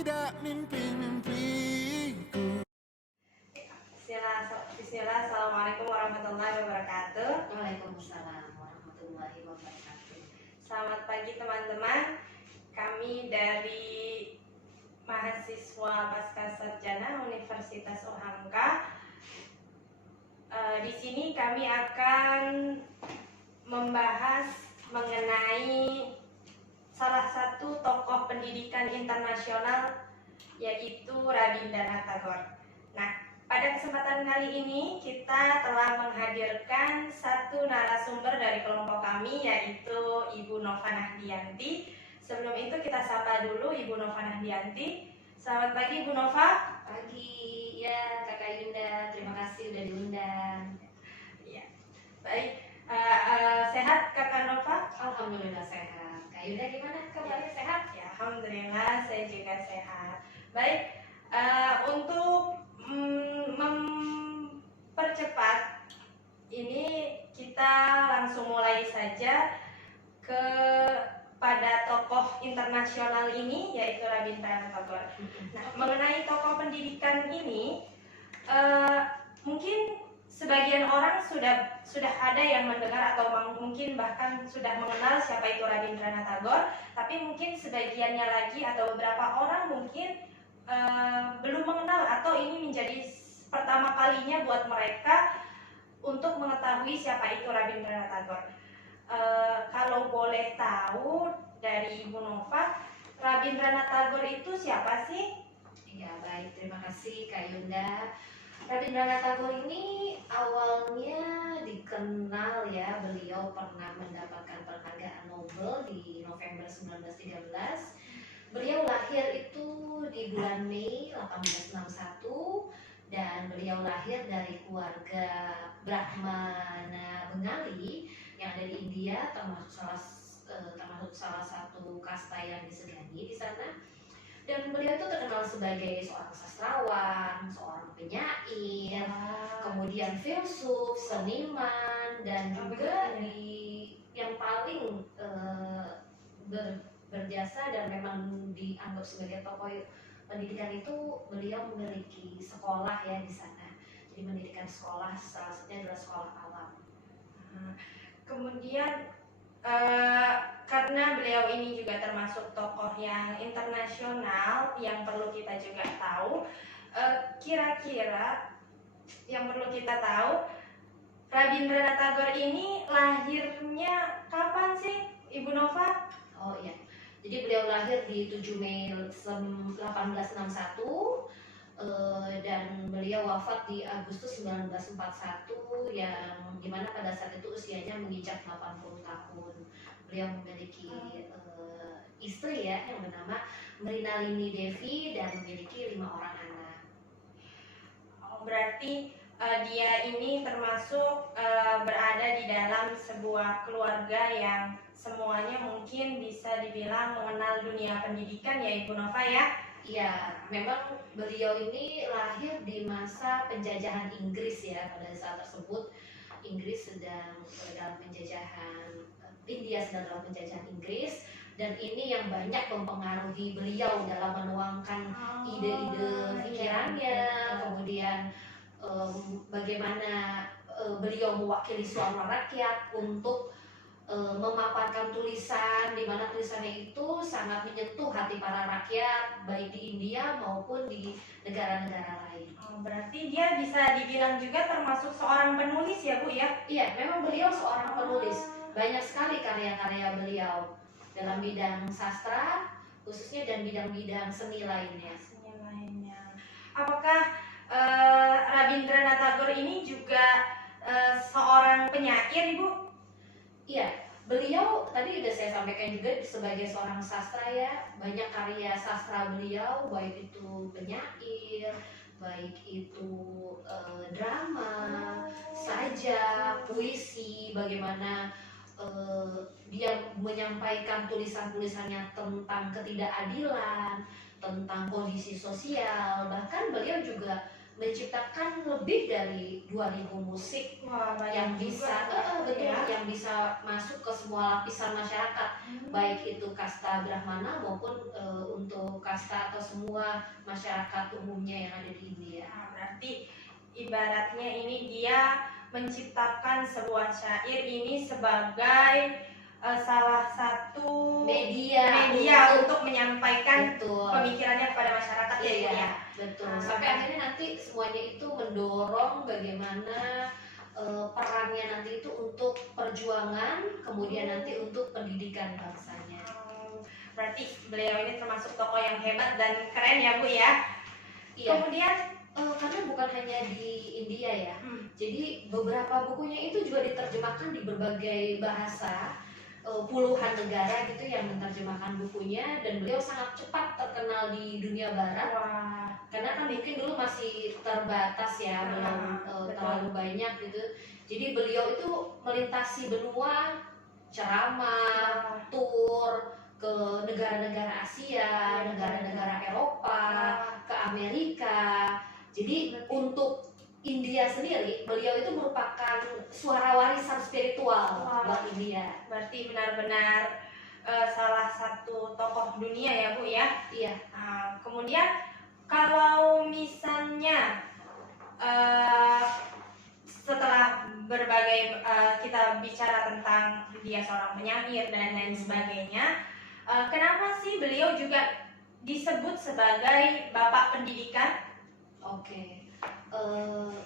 tidak mimpi-mimpiku. Bismillah, Assalamualaikum warahmatullahi wabarakatuh. Waalaikumsalam warahmatullahi wabarakatuh. Selamat pagi teman-teman. Kami dari mahasiswa Pascasarjana Universitas UHAMKA. Di sini kami akan membahas mengenai salah satu tokoh pendidikan internasional, yaitu Rabindranath Tagore. Nah, pada kesempatan kali ini kita telah menghadirkan satu narasumber dari kelompok kami, yaitu Ibu Nova Nahdianti. Sebelum itu kita sapa dulu Ibu Nova Nahdianti. Selamat pagi Ibu Nova. Pagi, ya Kakak Yunda, terima kasih udah diundang. Ya, baik. Sehat Kakak Nova? Alhamdulillah sehat. Kak Yunda gimana kabarnya, sehat? Ya, alhamdulillah saya juga sehat. Baik, untuk mempercepat ini kita langsung mulai saja pada tokoh internasional ini, yaitu Rabindranath Tagore. Nah, mengenai tokoh pendidikan ini, mungkin sebagian orang sudah ada yang mendengar atau mungkin bahkan sudah mengenal siapa itu Rabindranath Tagore, tapi mungkin sebagiannya lagi atau beberapa orang mungkin belum mengenal, atau ini menjadi pertama kalinya buat mereka untuk mengetahui siapa itu Rabindranath Tagore. Kalau boleh tahu dari Ibu Nova, Rabindranath Tagore itu siapa sih? Ya baik, terima kasih Kak Yunda. Rabindranath Tagore ini awalnya dikenal ya, beliau pernah mendapatkan penghargaan Nobel di November 1913. Beliau lahir itu di bulan Mei 1861 dan beliau lahir dari keluarga Brahmana Bengali yang ada di India, termasuk salah satu kasta yang disegani di sana. Dan beliau itu terkenal sebagai seorang sastrawan, seorang penyair, kemudian filsuf, seniman, dan juga yang paling berjasa dan memang dianggap sebagai tokoh pendidikan itu, beliau memiliki sekolah ya di sana. Jadi mendirikan sekolah, salah satunya adalah sekolah alam. Kemudian karena beliau ini juga termasuk tokoh yang internasional yang perlu kita juga tahu, kira-kira yang perlu kita tahu, Rabindranath Tagore ini lahirnya kapan sih Ibu Nova? Oh iya, jadi beliau lahir di 7 Mei 1861 dan beliau wafat di Agustus 1941, yang dimana pada saat itu usianya menginjak 80 tahun. Beliau memiliki istri ya yang bernama Mrinalini Devi dan memiliki 5 orang anak. Berarti dia ini termasuk berada di dalam sebuah keluarga yang semuanya mungkin bisa dibilang mengenal dunia pendidikan ya Ibu Nova ya? Ya, memang beliau ini lahir di masa penjajahan Inggris ya. Pada saat tersebut Inggris sedang dalam penjajahan, India sedang dalam penjajahan Inggris, dan ini yang banyak mempengaruhi beliau dalam menuangkan ide-ide pikirannya, kemudian bagaimana beliau mewakili suara rakyat untuk memaparkan tulisan, di mana tulisannya itu sangat menyentuh hati para rakyat baik di India maupun di negara-negara lain. Berarti dia bisa dibilang juga termasuk seorang penulis ya Bu ya? Iya, memang beliau seorang penulis. Banyak sekali karya-karya beliau dalam bidang sastra khususnya dan bidang-bidang seni lainnya. Apakah Rabindranath Tagore ini juga seorang penyair Ibu? Iya, beliau tadi sudah saya sampaikan juga sebagai seorang sastra ya, banyak karya sastra beliau, baik itu penyair, baik itu drama, sajak, puisi, bagaimana dia menyampaikan tulisan-tulisannya tentang ketidakadilan, tentang kondisi sosial, bahkan beliau juga menciptakan lebih dari 2000 musik Wah, banyak yang juga bisa tuh, ya. yang bisa masuk ke semua lapisan masyarakat, baik itu kasta Brahmana maupun untuk kasta atau semua masyarakat umumnya yang ada di India. Nah, berarti ibaratnya ini dia menciptakan sebuah syair ini sebagai salah satu Media untuk menyampaikan betul. pemikirannya kepada masyarakat, ya Bu, Iya, ya. betul. Sampai akhirnya nanti semuanya itu mendorong bagaimana perannya nanti itu untuk perjuangan, kemudian nanti untuk pendidikan bangsanya. Berarti beliau ini termasuk tokoh yang hebat dan keren ya Bu, ya. Iya. Kemudian karena bukan hanya di India ya, jadi beberapa bukunya itu juga diterjemahkan di berbagai bahasa, puluhan negara gitu yang menerjemahkan bukunya, dan beliau sangat cepat terkenal di dunia barat. wah, Karena kan mungkin dulu masih terbatas ya, belum terlalu banyak gitu. Jadi beliau itu melintasi benua, ceramah, tur ke negara-negara Asia, negara-negara Eropa, ke Amerika. Jadi untuk India sendiri, beliau itu merupakan suara warisan spiritual buat India. berarti benar-benar salah satu tokoh dunia ya Bu, ya. Iya. Kemudian kalau misalnya setelah berbagai kita bicara tentang dia seorang penyair dan lain sebagainya, kenapa sih beliau juga disebut sebagai bapak pendidikan? Oke.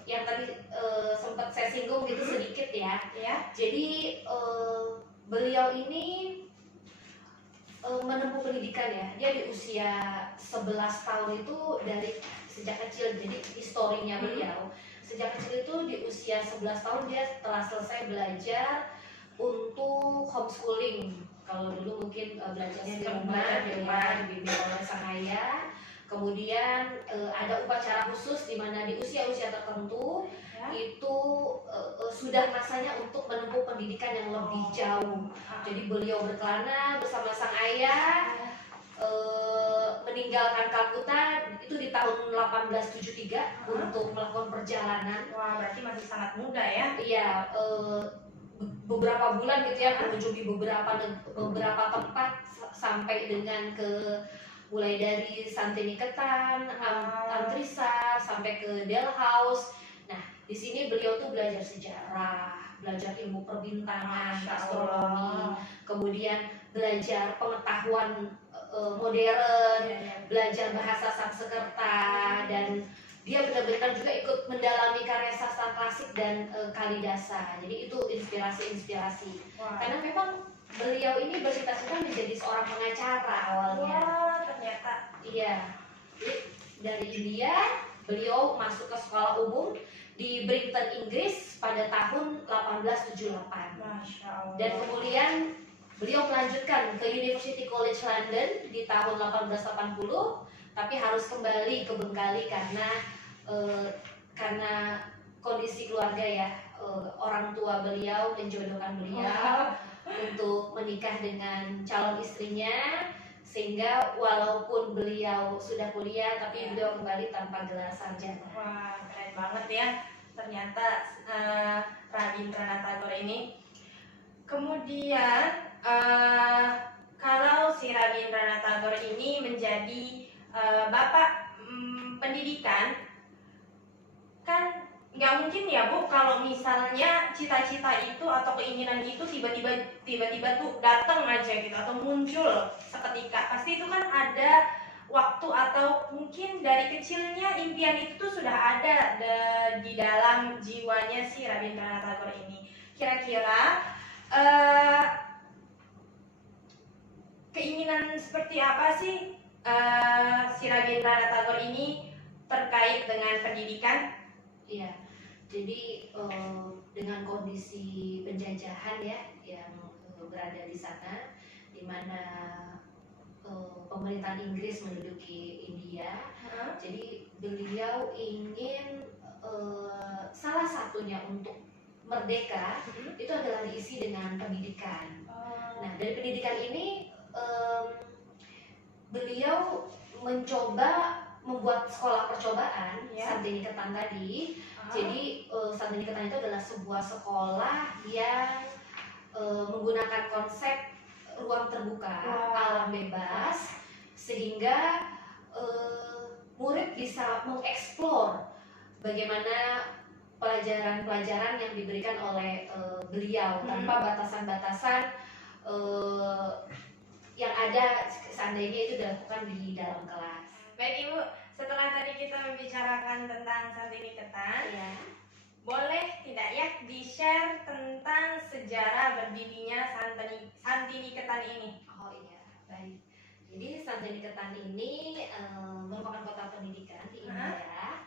Yang tadi sempat saya singgung gitu sedikit ya. Jadi beliau ini menempuh pendidikan ya. Dia di usia 11 tahun itu dari sejak kecil. Jadi historinya beliau sejak kecil itu di usia 11 tahun dia telah selesai belajar untuk homeschooling. Kalau dulu mungkin belajarnya di rumah dibimbing oleh sang ayah. Kemudian ada upacara khusus di mana di usia-usia tertentu itu sudah masanya untuk menempuh pendidikan yang lebih jauh. Jadi beliau berkelana bersama sang ayah, meninggalkan Kalkuta itu di tahun 1873 untuk melakukan perjalanan. Wah, berarti masih sangat muda ya? Iya, beberapa bulan gitu ya, mengunjungi beberapa tempat sampai dengan ke mulai dari Santiniketan, Amritsar sampai ke Dalhousie. Nah, di sini beliau tuh belajar sejarah, belajar ilmu perbintangan, astronomi, kemudian belajar pengetahuan modern, belajar bahasa Sanskerta, dan dia benar-benar juga ikut mendalami karya sastra klasik dan Kalidasa. Jadi itu inspirasi-inspirasi. Karena memang beliau ini bercita-cita menjadi seorang pengacara awalnya. Wah, ternyata. Iya. Jadi dari India, beliau masuk ke sekolah umum di Brighton, Inggris pada tahun 1878. Masya Allah. Dan kemudian beliau melanjutkan ke University College London di tahun 1880, tapi harus kembali ke Bengali karena kondisi keluarga ya, orang tua beliau menjodohkan beliau untuk menikah dengan calon istrinya, sehingga walaupun beliau sudah kuliah tapi beliau kembali tanpa gelar sarjana. Wah, keren banget ya ternyata Rabindranath Tagore ini. Kemudian kalau si Rabindranath Tagore ini menjadi bapak pendidikan, kan nggak mungkin ya Bu kalau misalnya cita-cita itu atau keinginan itu tiba-tiba tuh datang aja gitu atau muncul seketika. Pasti itu kan ada waktu atau mungkin dari kecilnya impian itu tuh sudah ada di dalam jiwanya si Rabindranath Tagore ini. Kira-kira keinginan seperti apa sih si Rabindranath Tagore ini terkait dengan pendidikan? Iya, jadi dengan kondisi penjajahan ya yang berada di sana, di mana pemerintahan Inggris menduduki India, jadi beliau ingin salah satunya untuk merdeka itu adalah diisi dengan pendidikan. Nah, dari pendidikan ini beliau mencoba membuat sekolah percobaan Ya. Santiniketan tadi. Jadi Santiniketan itu adalah sebuah sekolah yang menggunakan konsep ruang terbuka, alam bebas, sehingga murid bisa mengeksplor bagaimana pelajaran-pelajaran yang diberikan oleh beliau tanpa batasan-batasan yang ada seandainya itu dilakukan di dalam kelas. Baik Ibu, setelah tadi kita membicarakan tentang Santiniketan, Ya. boleh tidak ya di-share tentang sejarah berdirinya Santiniketan ini? Oh iya, baik. Jadi Santiniketan ini merupakan kota pendidikan di India.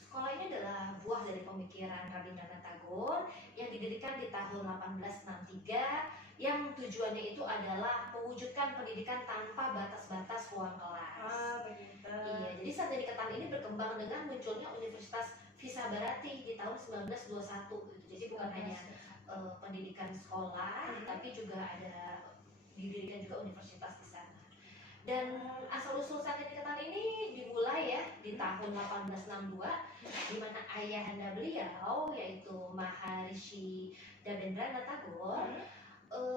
Sekolah ini adalah buah dari pemikiran Rabindranath Tagore yang didirikan di tahun 1863, yang tujuannya itu adalah mewujudkan pendidikan tanpa batas-batas ruang kelas. Begitu. Iya, jadi Santiniketan ini berkembang dengan munculnya Universitas Visabharati di tahun 1921 gitu. Jadi bukan hanya pendidikan sekolah, tapi juga ada didirikan juga universitas di sana. Dan asal-usul Santiniketan ini dimulai ya di tahun 1862, di mana ayahanda beliau yaitu Maharishi Debendranath Tagore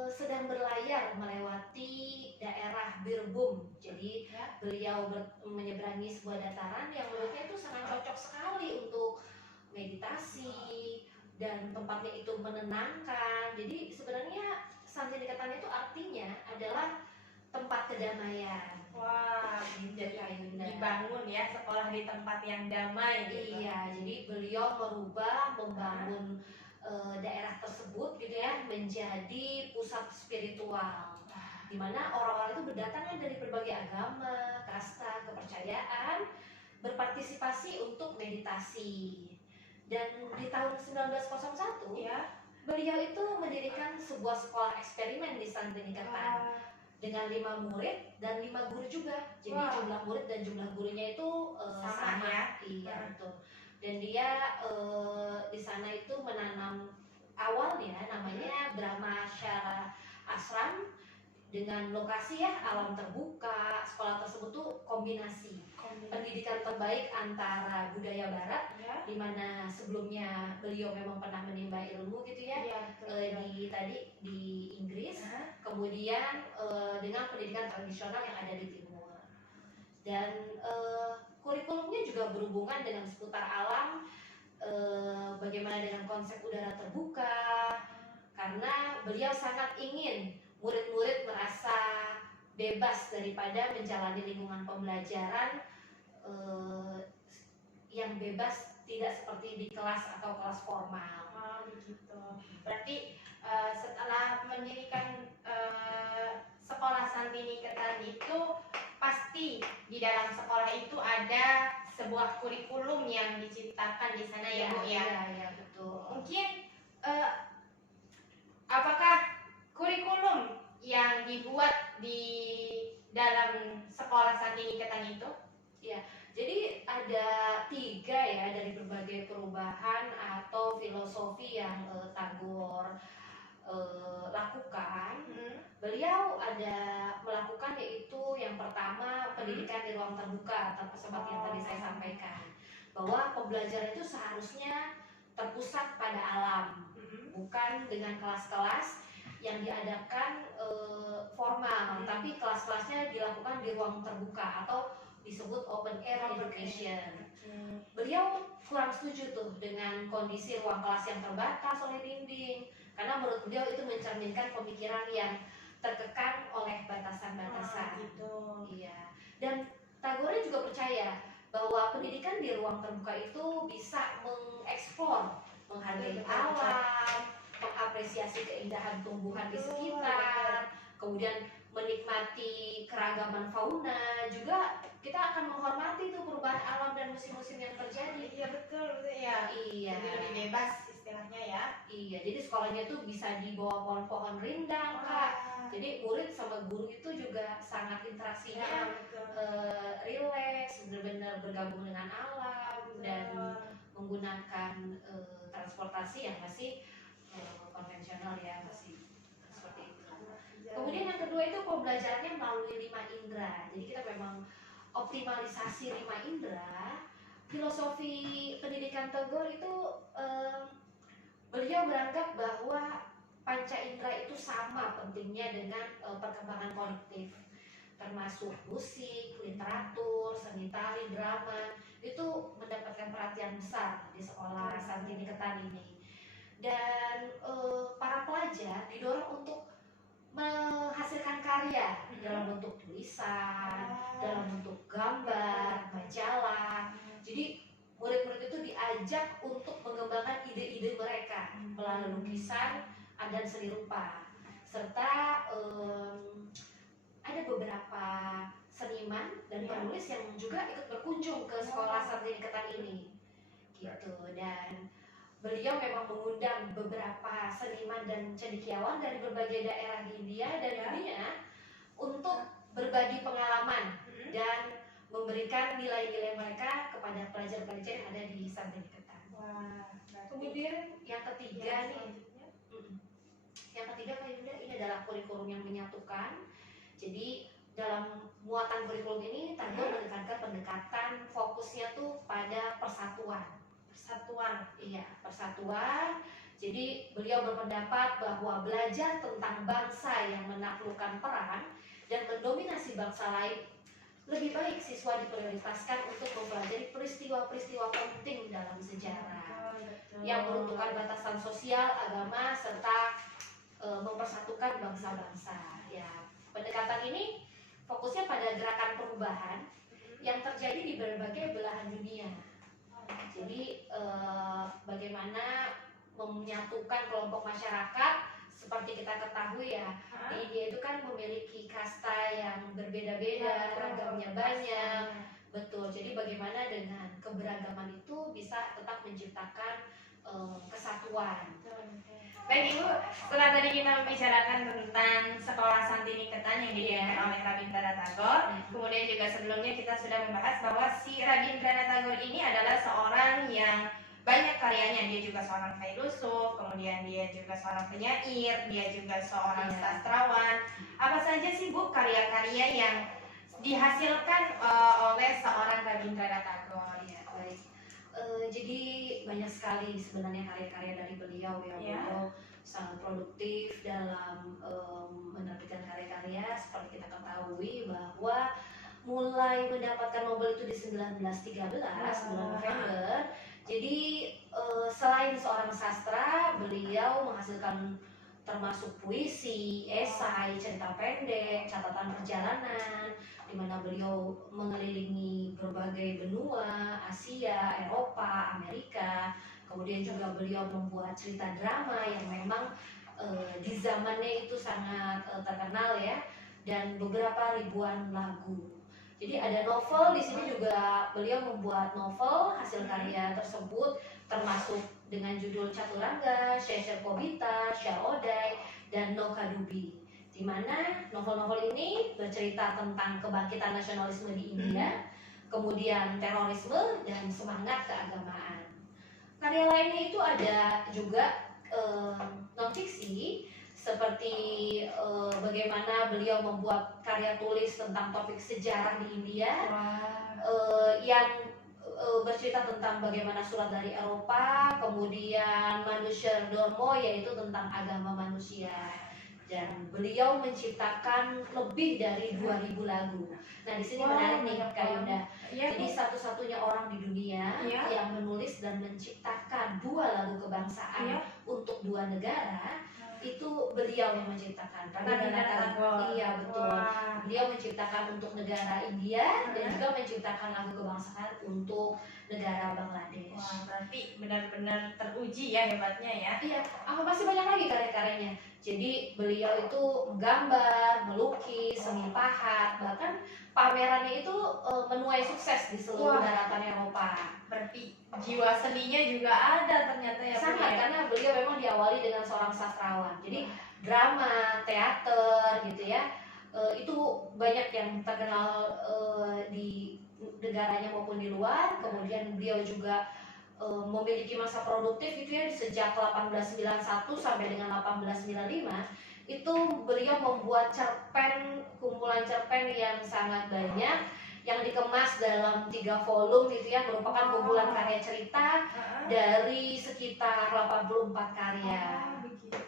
sedang berlayar melewati daerah Birbhum. Jadi beliau menyeberangi sebuah dataran yang menurutnya itu sangat cocok sekali untuk meditasi, dan tempatnya itu menenangkan. Jadi sebenarnya Santiniketan itu artinya adalah tempat kedamaian. Wah, jadi dibangun ya sekolah di tempat yang damai gitu. Iya, jadi beliau membangun daerah tersebut gitu ya menjadi pusat spiritual, di mana orang-orang itu berdatangan dari berbagai agama, kasta, kepercayaan, berpartisipasi untuk meditasi. Dan di tahun 1901 ya, beliau itu mendirikan sebuah sekolah eksperimen di Santiniketan dengan 5 murid dan 5 guru juga. Jadi jumlah murid dan jumlah gurunya itu sama ya. Iya, betul. Dan dia di sana itu menanam awalnya namanya Brahmacharya Ashram, dengan lokasi ya alam terbuka. Sekolah tersebut tuh kombinasi pendidikan terbaik antara budaya barat, di mana sebelumnya beliau memang pernah menimba ilmu gitu ya, di Inggris, kemudian dengan pendidikan tradisional yang ada di timur. Dan kurikulumnya juga berhubungan dengan seputar alam, bagaimana dengan konsep udara terbuka, karena beliau sangat ingin murid-murid merasa bebas daripada menjalani lingkungan pembelajaran yang bebas, tidak seperti di kelas atau kelas formal. Begitu. Berarti setelah mendirikan sekolah Santiniketan itu, pasti di dalam sekolah itu ada sebuah kurikulum yang diciptakan di sana ya Bu ya. Iya, betul. Mungkin apakah kurikulum yang dibuat di dalam sekolah Santiniketan itu? Ya, jadi ada 3 ya dari berbagai perubahan atau filosofi yang Tagore lakukan. Beliau ada melakukan yaitu yang pertama pendidikan di ruang terbuka, seperti yang tadi saya sampaikan, bahwa pembelajaran itu seharusnya terpusat pada alam, bukan dengan kelas-kelas yang diadakan formal, tapi kelas-kelasnya dilakukan di ruang terbuka atau disebut open air education. Beliau kurang setuju tuh dengan kondisi ruang kelas yang terbatas oleh dinding, karena menurut beliau itu mencerminkan pemikiran yang terkekang oleh batasan-batasan. Iya. Dan Tagore juga percaya bahwa pendidikan di ruang terbuka itu bisa mengeksplor, menghargai alam, mengapresiasi keindahan tumbuhan di sekitar, kemudian menikmati keragaman fauna. Juga kita akan menghormati tuh perubahan alam dan musim-musim yang terjadi. Iya, betul ya. Iya. Jadi lebih bebas istilahnya ya. Iya, jadi sekolahnya tuh bisa di bawah pohon-pohon rindang, Kak. Jadi murid sama guru itu juga sangat interaksinya rileks, benar-benar bergabung dengan alam, dan menggunakan transportasi yang masih konvensional ya, masih seperti itu. Kemudian yang kedua itu pembelajarannya melalui 5 indera. Jadi kita memang optimalisasi 5 indera, filosofi pendidikan Tagore itu beliau beranggap bahwa panca indera itu sama pentingnya dengan perkembangan kognitif, termasuk musik, literatur, seni tari, drama itu mendapatkan perhatian besar di sekolah Santini Ketan ini. Dan para pelajar didorong untuk menghasilkan karya dalam bentuk tulisan, dalam bentuk gambar, majalah. Jadi murid-murid itu diajak untuk mengembangkan ide-ide mereka melalui lukisan dan seni rupa, serta ada beberapa seniman dan penulis yang juga ikut berkunjung ke sekolah Santini Ketan ini gitu. Dan beliau memang mengundang beberapa seniman dan cendekiawan dari berbagai daerah di India dan dunia untuk berbagi pengalaman dan memberikan nilai-nilai mereka kepada pelajar-pelajar yang ada di Santini Ketan. Kemudian yang ketiga Kak Yunda, ini adalah kurikulum yang menyatukan. Jadi dalam muatan kurikulum ini Tagore menekankan pendekatan fokusnya tuh pada persatuan. Iya, persatuan. Jadi beliau berpendapat bahwa belajar tentang bangsa yang menaklukkan perang dan mendominasi bangsa lain, lebih baik siswa diprioritaskan untuk mempelajari peristiwa-peristiwa penting dalam sejarah yang menentukan batasan sosial, agama, serta mempersatukan bangsa-bangsa. Ya, pendekatan ini fokusnya pada gerakan perubahan yang terjadi di berbagai belahan dunia. Jadi bagaimana menyatukan kelompok masyarakat, seperti kita ketahui ya, di India itu kan memiliki kasta yang berbeda-beda, ragamnya banyak. Betul. Jadi bagaimana dengan keberagaman itu bisa tetap menciptakan kesatuan. Baik Ibu, setelah tadi kita membicarakan tentang sekolah Santini Ketan yang didirikan oleh Rabindranath Tagore, kemudian juga sebelumnya kita sudah membahas bahwa si Rabindranath Tagore ini adalah seorang yang banyak karyanya. Dia juga seorang filosof, kemudian dia juga seorang penyair, dia juga seorang sastrawan. Apa saja sih Bu karya-karya yang dihasilkan oleh seorang Rabindranath Tagore? Ya, baik. Jadi banyak sekali sebenarnya karya-karya dari beliau ya. Beliau sangat produktif dalam menerbitkan karya-karya. Seperti kita ketahui bahwa mulai mendapatkan Nobel itu di 1913 bulan November. Jadi selain seorang sastra, beliau menghasilkan termasuk puisi, esai, cerita pendek, catatan perjalanan, di mana beliau mengelilingi berbagai benua, Asia, Eropa, Amerika. Kemudian juga beliau membuat cerita drama yang memang di zamannya itu sangat terkenal ya, dan beberapa ribuan lagu. Jadi ada novel, di sini juga beliau membuat novel hasil karya tersebut, termasuk dengan judul Caturangga, Shesher Kobita, Syaodai, dan Nokadubi. Di mana novel-novel ini bercerita tentang kebangkitan nasionalisme di India, kemudian terorisme dan semangat keagamaan. Karya lainnya itu ada juga non-fiksi, seperti bagaimana beliau membuat karya tulis tentang topik sejarah di India, yang bercerita tentang bagaimana surat dari Eropa, kemudian Manusia Dormo, yaitu tentang agama manusia. Dan beliau menciptakan lebih dari 2000 lagu. Nah, di sini menarik nih Kak Yunda. Jadi satu-satunya orang di dunia yang menulis dan menciptakan 2 lagu kebangsaan untuk 2 negara, itu beliau yang menciptakan. Iya, betul. Beliau menciptakan untuk negara India dan juga menciptakan lagu kebangsaan untuk negara Bangladesh. Wah, berarti benar-benar teruji ya hebatnya ya. Iya, masih banyak lagi karya-karyanya. Jadi beliau itu menggambar, melukis, seni pahat, bahkan pamerannya itu menuai sukses di seluruh daratan Eropa. Berarti jiwa seninya juga ada ternyata ya. Sangat, karena beliau memang diawali dengan seorang sastrawan. Jadi drama, teater gitu ya, itu banyak yang terkenal di negaranya maupun di luar. Kemudian beliau juga memiliki masa produktif itu ya, sejak 1891 sampai dengan 1895 itu beliau membuat cerpen, kumpulan cerpen yang sangat banyak, yang dikemas dalam 3 volume gitu ya, merupakan kumpulan karya cerita dari sekitar 84 karya. Begitu.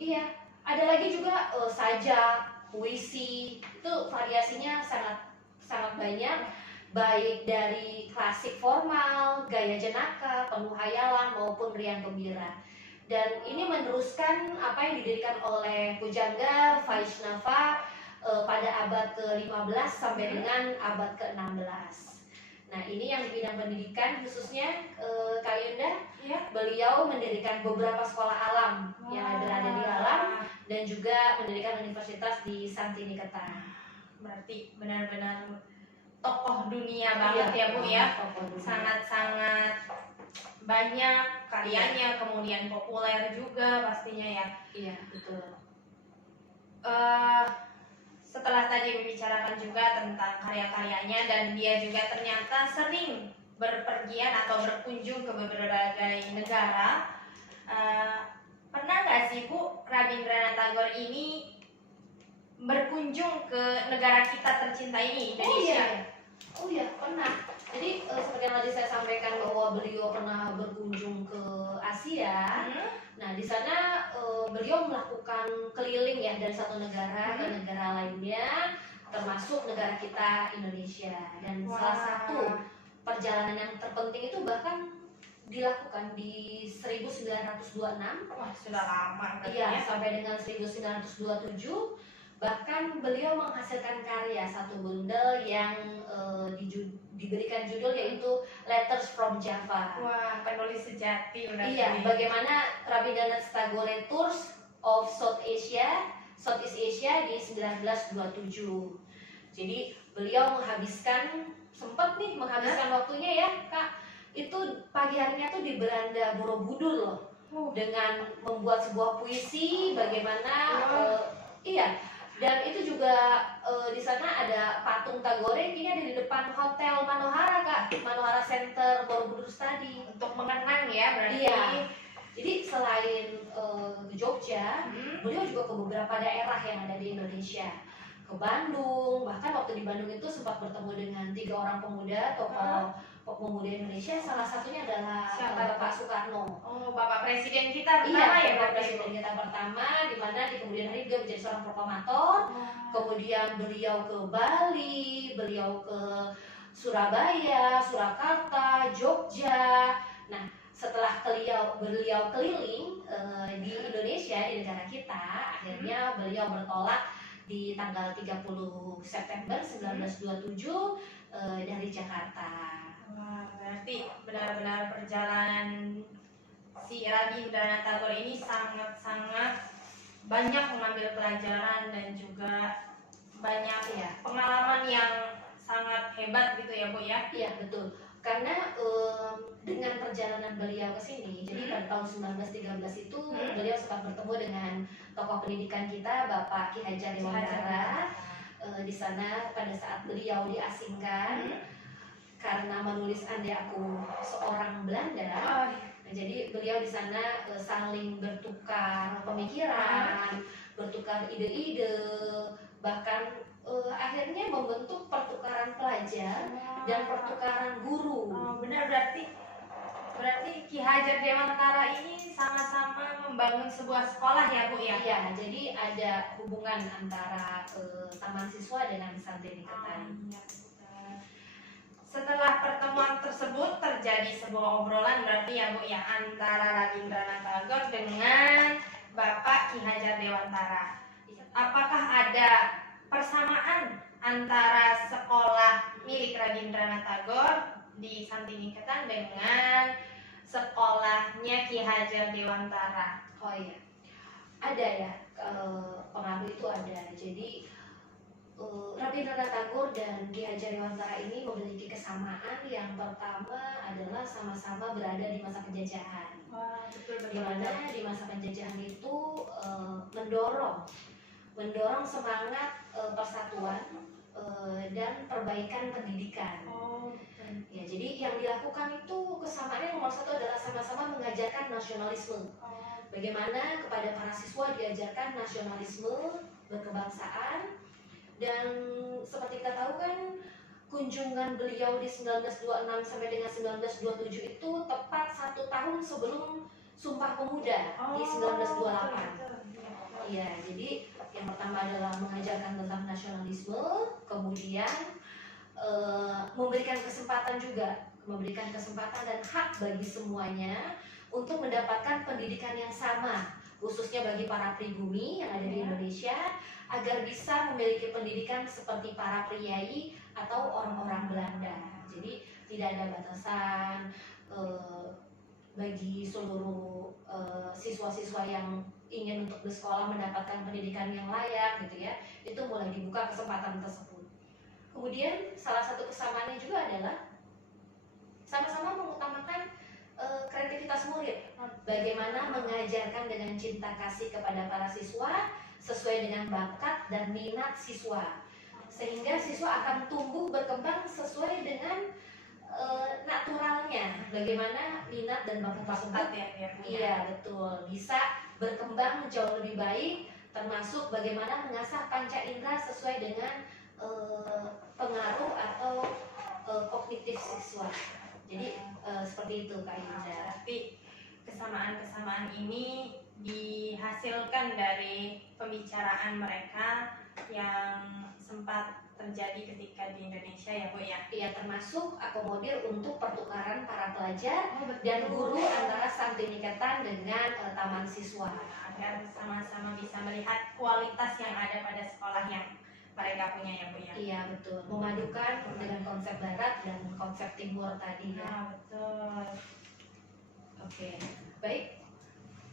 Iya, ada lagi juga sajak, puisi, itu variasinya sangat sangat banyak, baik dari klasik formal, gaya jenaka, penuh hayalan maupun riang gembira. Dan ini meneruskan apa yang didirikan oleh Pujangga Vaishnava pada abad ke-15 sampai dengan abad ke-16. Nah, ini yang di bidang pendidikan khususnya Kak Yunda, Iya. beliau mendirikan beberapa sekolah alam yang berada di alam dan juga mendirikan universitas di Santiniketan. Berarti benar-benar tokoh dunia banget ya Bu ya. Sangat-sangat banyak karyanya, kemudian populer juga pastinya ya. Iya, betul. Setelah tadi membicarakan juga tentang karya-karyanya dan dia juga ternyata sering berpergian atau berkunjung ke berbagai negara. Pernah nggak sih Bu Rabindranath Tagore ini berkunjung ke negara kita tercinta ini, Indonesia? Oh iya, pernah. Jadi seperti yang tadi saya sampaikan bahwa beliau pernah berkunjung ke Asia. Nah, di sana beliau melakukan keliling ya dari satu negara ke negara lainnya, termasuk negara kita Indonesia. Dan salah satu perjalanan yang terpenting itu bahkan dilakukan di 1926. Wah, sudah lama. Iya, sampai dengan 1927. Bahkan beliau menghasilkan karya satu bundel yang diberikan judul yaitu Letters from Java. Wah, penulis sejati berarti. Iya, bagaimana Rabindranath Tagore Tours of Southeast Asia di 1927. Jadi beliau sempat menghabiskan waktunya ya Kak, itu pagi harinya tuh di beranda Borobudur loh, dengan membuat sebuah puisi bagaimana iya. Dan itu juga di sana ada patung Tagore, ini ada di depan Hotel Manohara Kak, Manohara Center Borobudur tadi. Untuk mengenang ya berarti. Iya. Jadi selain ke Jogja, beliau juga ke beberapa daerah yang ada di Indonesia, ke Bandung. Bahkan waktu di Bandung itu sempat bertemu dengan 3 orang pemuda, tokoh pemuda Indonesia. Salah satunya adalah Bapak Soekarno. Oh, Bapak Presiden kita pertama ya, Bapak Presiden kita pertama, di mana di kemudian hari dia menjadi seorang proklamator. Kemudian beliau ke Bali, beliau ke Surabaya, Surakarta, Jogja. Nah, setelah beliau keliling di Indonesia, di negara kita, akhirnya beliau bertolak di tanggal 30 September 1927 dari Jakarta. Wah, berarti benar-benar perjalanan si Rabindranath Tagore ini sangat-sangat banyak mengambil pelajaran dan juga banyak pengalaman yang sangat hebat gitu ya Bu ya. Iya, betul. Karena dengan perjalanan beliau ke sini, jadi pada tahun 1913 itu beliau sempat bertemu dengan tokoh pendidikan kita, Bapak Ki Hajar Dewantara. Di sana pada saat beliau diasingkan karena menulis Andai Aku Seorang Belanda. Jadi beliau di sana saling bertukar pemikiran, bertukar ide-ide, bahkan akhirnya membentuk pertukaran pelajar dan pertukaran guru. Benar, berarti Ki Hajar Dewantara ini sama-sama membangun sebuah sekolah ya Bu ya? Iya, jadi ada hubungan antara taman siswa dengan Santiniketan. Setelah pertemuan tersebut terjadi sebuah obrolan berarti ya Bu ya, antara Rabindranath Tagore dengan Bapak Ki Hajar Dewantara. Apakah ada persamaan antara sekolah milik Rabindranath Tagore di Santiniketan dengan sekolahnya Ki Hajar Dewantara? Oh iya, ada ya, pengaruh itu ada. Jadi Rabindranath Tagore dan Ki Hajar Dewantara ini memiliki kesamaan. Yang pertama adalah sama-sama berada di masa penjajahan. Di mana di masa penjajahan itu mendorong semangat persatuan dan perbaikan pendidikan. Ya, jadi yang dilakukan itu kesamaannya nomor satu adalah sama-sama mengajarkan nasionalisme. Bagaimana kepada para siswa diajarkan nasionalisme, berkebangsaan. Dan seperti kita tahu kan, kunjungan beliau di 1926 sampai dengan 1927 itu tepat 1 tahun sebelum Sumpah Pemuda di 1928. Iya, jadi yang pertama adalah mengajarkan tentang nasionalisme, kemudian memberikan kesempatan dan hak bagi semuanya untuk mendapatkan pendidikan yang sama, khususnya bagi para pribumi yang ada di Indonesia, agar bisa memiliki pendidikan seperti para priai atau orang-orang Belanda. Jadi tidak ada batasan bagi seluruh siswa-siswa yang ingin untuk bersekolah mendapatkan pendidikan yang layak gitu ya, itu mulai dibuka kesempatan tersebut. Kemudian salah satu kesamaannya juga adalah sama-sama mengutamakan kreativitas murid, bagaimana mengajarkan dengan cinta kasih kepada para siswa sesuai dengan bakat dan minat siswa, sehingga siswa akan tumbuh berkembang sesuai dengan naturalnya, bagaimana minat dan bakat tersebut iya betul bisa berkembang jauh lebih baik, termasuk bagaimana mengasah panca indera sesuai dengan pengaruh atau kognitif siswa. Jadi seperti itu Kak Yunda. Tapi kesamaan-kesamaan ini dihasilkan dari pembicaraan mereka yang sempat terjadi ketika di Indonesia ya Bu ya? Iya, termasuk akomodir untuk pertukaran para pelajar dan guru antara Santi Niketan dengan taman siswa, agar sama-sama bisa melihat kualitas yang ada pada sekolah yang mereka punya ya Bu ya? Iya betul, memadukan dengan konsep barat dan konsep timur tadi ya. Betul. Oke, baik.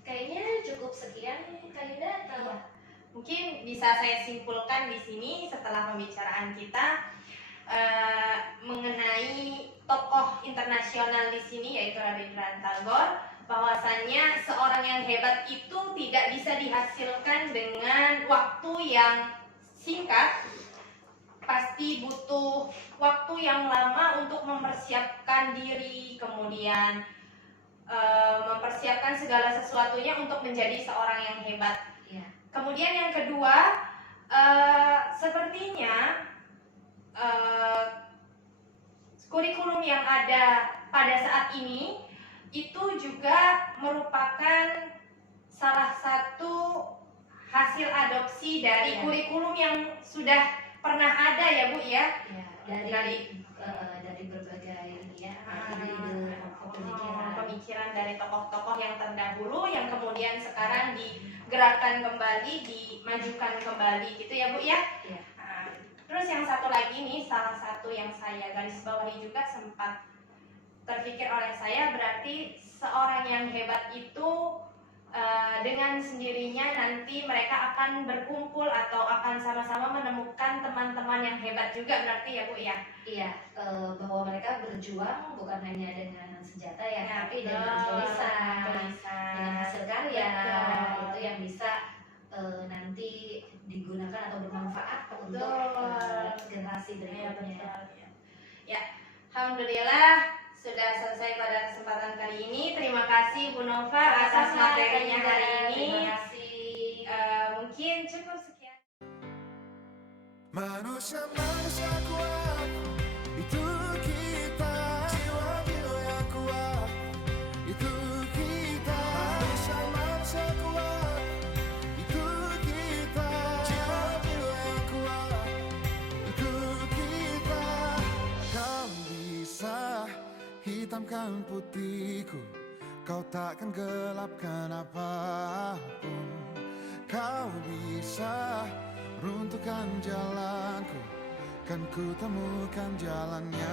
Kayaknya cukup sekian Kak Yunda. Mungkin bisa saya simpulkan di sini setelah pembicaraan kita mengenai tokoh internasional di sini yaitu Rabindranath Tagore, bahwasannya seorang yang hebat itu tidak bisa dihasilkan dengan waktu yang singkat, pasti butuh waktu yang lama untuk mempersiapkan diri, kemudian mempersiapkan segala sesuatunya untuk menjadi seorang yang hebat. Ya. Kemudian yang kedua, sepertinya kurikulum yang ada pada saat ini itu juga merupakan salah satu hasil adopsi dari kurikulum yang sudah pernah ada ya Bu ya? Dari berbagai ide-ide pemikiran dari tokoh-tokoh yang terdahulu yang kemudian sekarang digerakkan kembali, dimajukan kembali gitu ya Bu ya? Ya. Terus yang satu lagi nih, salah satu yang saya garis bawahi juga sempat terpikir oleh saya, berarti seorang yang hebat itu dengan sendirinya nanti mereka akan berkumpul atau akan sama-sama menemukan teman-teman yang hebat juga berarti ya Bu ya? Iya, bahwa mereka berjuang bukan hanya dengan senjata ya, tapi dengan tulisan, dengan hasil karya, itu yang bisa nanti digunakan atau bermanfaat untuk generasi berikutnya. Ya, alhamdulillah sudah selesai pada kesempatan kali ini. Terima kasih Bu Nova atas materinya hari ini. Terima kasih. Mungkin cukup sekian. Manusia-manusia kuat, itu kita. Jiwa-jiwa yang kuat, itu kita. Manusia-manusia kuat, itu kita. Jiwa-jiwa yang kuat, itu kita. Kau bisa hitamkan putihku, kau takkan gelapkan apapun. Kau bisa runtuhkan jalanku, kan ku temukan jalannya.